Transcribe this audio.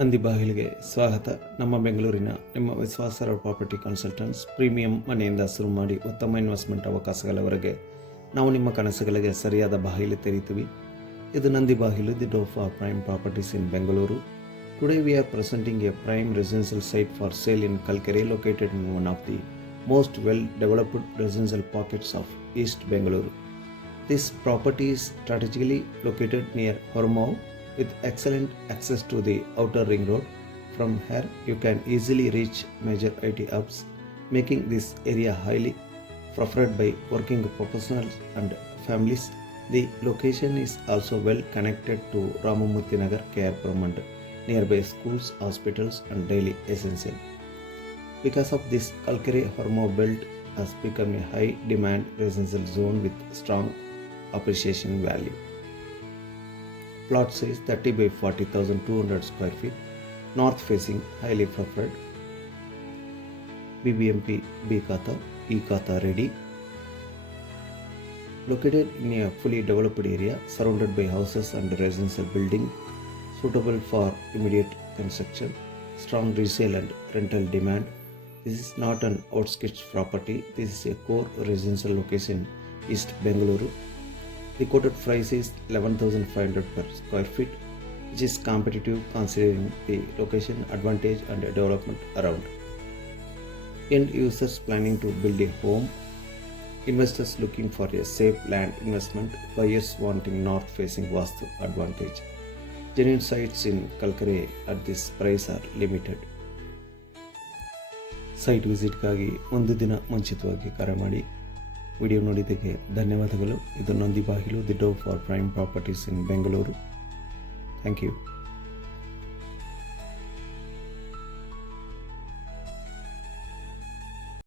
ನಂದಿ ಬಾಗಿಲಿಗೆ ಸ್ವಾಗತ. ನಮ್ಮ ಬೆಂಗಳೂರಿನ ನಿಮ್ಮ ವಿಶ್ವಾಸಾರ್ಹ ಪ್ರಾಪರ್ಟಿ ಕನ್ಸಲ್ಟೆಂಟ್ಸ್ ಪ್ರೀಮಿಯಂ ಮನೆಯಿಂದ ಶುರು ಮಾಡಿ ಉತ್ತಮ ಇನ್ವೆಸ್ಟ್ಮೆಂಟ್ ಅವಕಾಶಗಳವರೆಗೆ ನಾವು ನಿಮ್ಮ ಕನಸುಗಳಿಗೆ ಸರಿಯಾದ ಬಾಗಿಲು ತೆರೀತೀವಿ. ಇದು Nandi Bagilu, the door for prime properties in Bengaluru. Today we are presenting a prime residential site for sale in Kalkere, located in one of the most well-developed residential pockets of East Bengaluru. This property is strategically located near Hormao with excellent access to the outer ring road. From here, you can easily reach major IT hubs, making this area highly preferred by working professionals and families. The location is also well connected to Ramamurthy Nagar, KR and nearby schools, hospitals and daily essential. Because of this, Kalkere Hormao belt has become a high demand residential zone with strong appreciation value. Plot size 30 by 40,200 square feet, north facing, highly preferred. BBMP B Khata, E Khata ready. Located in a fully developed area surrounded by houses and residential building, suitable for immediate construction, strong resale and rental demand. This is not an outskirts property. This is a core residential location, East Bengaluru. The quoted price is 11,500 per square feet, which is competitive considering the location advantage and development around. End users planning to build a home, investors looking for a safe land investment, buyers wanting north facing Vastu advantage. Genuine sites in Kalkere at this price are limited. Site ವಿಸಿಟ್ಗಾಗಿ ಒಂದು ದಿನ ಮುಂಚಿತವಾಗಿ ಕರೆ ಮಾಡಿ. Video ನೋಡಿದ್ದಕ್ಕೆ ಧನ್ಯವಾದಗಳು. ಇದು Nandi Bagilu, the door for prime properties in Bengaluru. Thank you.